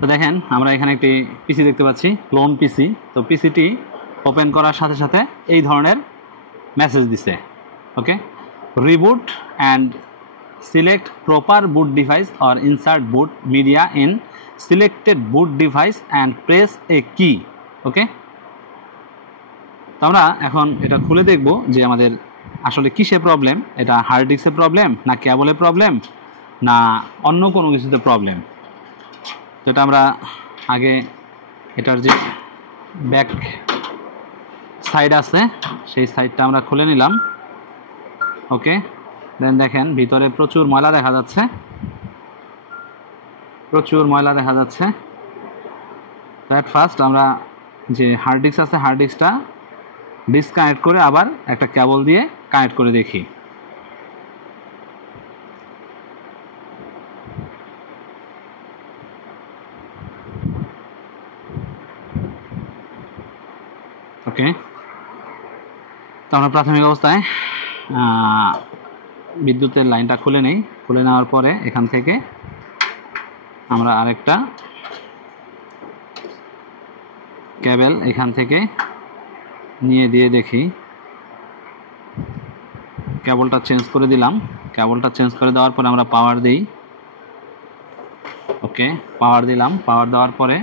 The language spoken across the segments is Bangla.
তো দেখেন আমরা এখানে একটি পিসি দেখতে পাচ্ছি, ক্লোন পিসি। তো পিসিটি ওপেন করার সাথে সাথে এই ধরনের মেসেজ দিছে, okay, reboot and select proper boot device or insert boot media in selected boot device and press a key. Okay, তো আমরা এখন এটা খুলে দেখব যে আমাদের আসলে কিসে প্রবলেম, এটা হার্ড ডিস্কের প্রবলেম না কেবলের প্রবলেম না অন্য কোনো কিছুতে প্রবলেম। তো এটা আমরা আগে এটার যে ব্যাক সাইড আছে সেই সাইডটা আমরা খুলে নিলাম। ওকে, দেন দেখেন ভিতরে প্রচুর ময়লা দেখা যাচ্ছে, প্রচুর ময়লা দেখা যাচ্ছে। দ্যাট ফার্স্ট আমরা যে হার্ড ডিস্ক আছে হার্ড ডিস্কটা ডিসকানেক্ট করে আবার একটা কেবল দিয়ে কানেক্ট করে দেখি। ওকে, তো আমরা প্রাথমিক অবস্থায় বিদ্যুতের লাইনটা খুলে নেই। খুলে নেওয়ার পরে এখান থেকে আমরা আরেকটা কেবল এখান থেকে নিয়ে দিয়ে দেখি। কেবলটা চেঞ্জ করে দিলাম। কেবলটা চেঞ্জ করে দেওয়ার পরে আমরা পাওয়ার দিই। ওকে, পাওয়ার দিলাম। পাওয়ার দেওয়ার পরে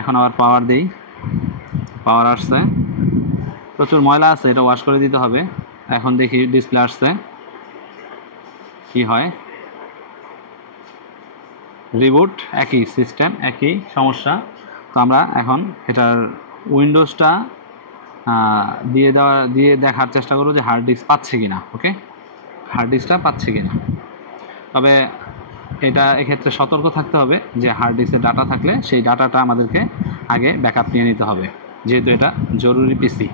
এখন আবার পাওয়ার দিই। পাওয়ার আসছে, প্রচুর ময়লা আছে, এটা ওয়াশ করে দিতে হবে। এখন দেখি ডিসপ্লে আসছে, কি হয়। রিবুট, একই সিস্টেম, একই সমস্যা। তো আমরা এখন এটার উইন্ডোজটা দিয়ে দেখার চেষ্টা করব যে হার্ড ডিস্ক পাচ্ছে কিনা। ওকে, হার্ড ডিস্কটা পাচ্ছে কিনা। তবে এটা এক্ষেত্রে সতর্ক থাকতে হবে যে হার্ড ডিস্কে ডাটা থাকলে সেই ডাটাটা আমাদেরকে আগে ব্যাকআপ নিয়ে নিতে হবে, যেহেতু এটা জরুরি পিসি।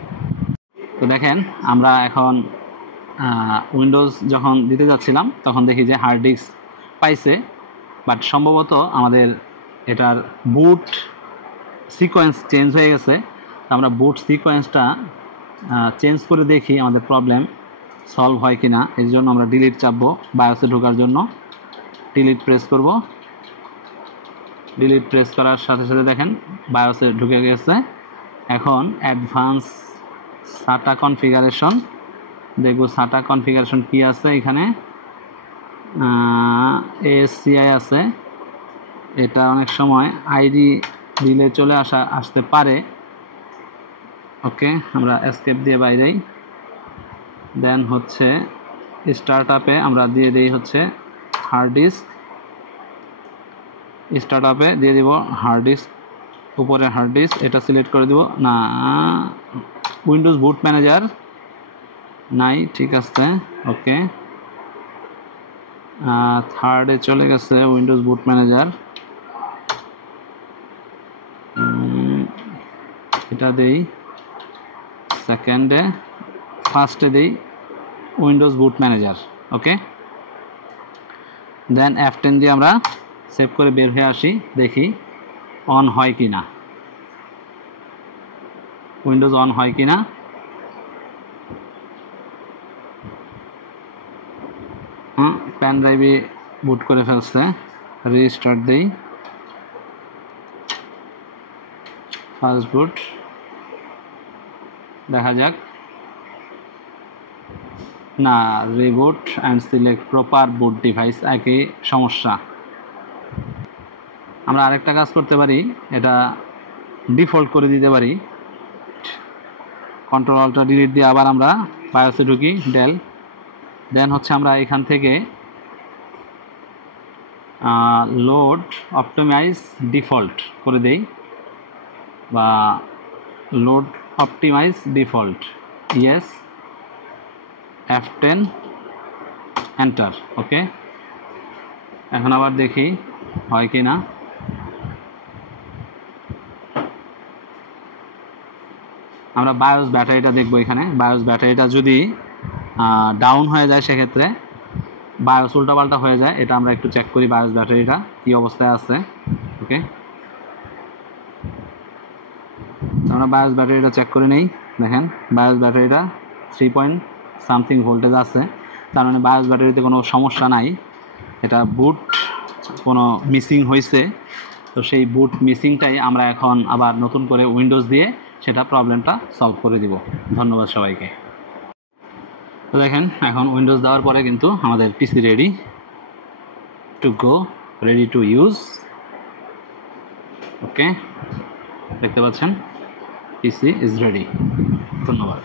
তো দেখেন আমরা এখন উইন্ডোজ যখন দিতে যাচ্ছিলাম তখন দেখি যে হার্ড ডিস্ক পাইছে, বাট সম্ভবত আমাদের এটার বুট সিকোয়েন্স চেঞ্জ হয়ে গেছে। তো আমরা বুট সিকোয়েন্সটা চেঞ্জ করে দেখি আমাদের প্রবলেম সলভ হয় কি না। এই জন্য আমরা ডিলিট চাপবো বায়োসে ঢোকার জন্য। ডিলিট প্রেস করব। ডিলিট প্রেস করার সাথে সাথে দেখেন বায়োসে ঢুকে গেছে। এখন অ্যাডভান্স সাটা কনফিগারেশন দেখব। সাটা কনফিগারেশন কি আছে এখানে, এএসসিআই আছে। এটা অনেক সময় আইডি দিলে চলে আসতে পারে। ওকে, আমরা এসকেপ দিয়ে বাইরেই। দেন হচ্ছে স্টার্ট আপে আমরা দিয়ে দিই হচ্ছে হার্ড ডিস্ক। স্টার্ট আপে দিয়ে দিব হার্ড ডিস্ক, উপরে হার্ড ডিস্ক এটা সিলেক্ট করে দিব। না, উইন্ডোজ বুট ম্যানেজার নাই, ঠিক আছে। ওকে, থার্ডে চলে গেছে উইন্ডোজ বুট ম্যানেজার। এটা দেই সেকেন্ডে, ফার্স্টে দেই উইন্ডোজ বুট ম্যানেজার। ওকে, দেন F10 দিয়ে আমরা সেভ করে বের হয়ে আসি, দেখি অন হয় কি না, উইন্ডোজ অন হয় কি না। পেন ড্রাইভে বুট করে ফেলছে। রিস্টার্ট দেই, ফার্স্ট বুট, দেখা যাক। না, reboot and select proper boot device, একই সমস্যা। আমরা আরেকটা কাজ করতে পারি, এটা ডিফল্ট করে দিতে পারি। কন্ট্রোল অল্টার ডিলিট দিয়ে আবার আমরা বায়োসে ঢুকি, ডেল। দেন হচ্ছে আমরা এখান থেকে লোড অপটিমাইজ ডিফল্ট করে দেই, বা load optimize default, yes, F10 enter. Okay, এখন আবার দেখি হয় কি না। আমরা বায়োস ব্যাটারিটা দেখব এখানে। বায়োস ব্যাটারিটা যদি ডাউন হয়ে যায় সেক্ষেত্রে বায়োস উল্টাপাল্টা হয়ে যায়, এটা আমরা একটু চেক করি বায়োস ব্যাটারিটা কী অবস্থায় আছে। ওকে, আমরা বায়োস ব্যাটারিটা চেক করে নেই। দেখেন বায়োস ব্যাটারিটা 3 ভোল্টেজ আছে, তার মানে বায়োস ব্যাটারিতে কোনো সমস্যা নাই। এটা বুট কোনো মিসিং হয়েছে তো সেই বুট মিসিংটাই আমরা এখন আবার নতুন করে উইন্ডোজ দিয়ে সেটা প্রবলেমটা সলভ করে দিব। ধন্যবাদ সবাইকে। তো দেখেন এখন উইন্ডোজ দেওয়ার পরে কিন্তু আমাদের PC ready to go, ready to use. Okay, দেখতে পাচ্ছেন পিসি ইজ রেডি। ধন্যবাদ।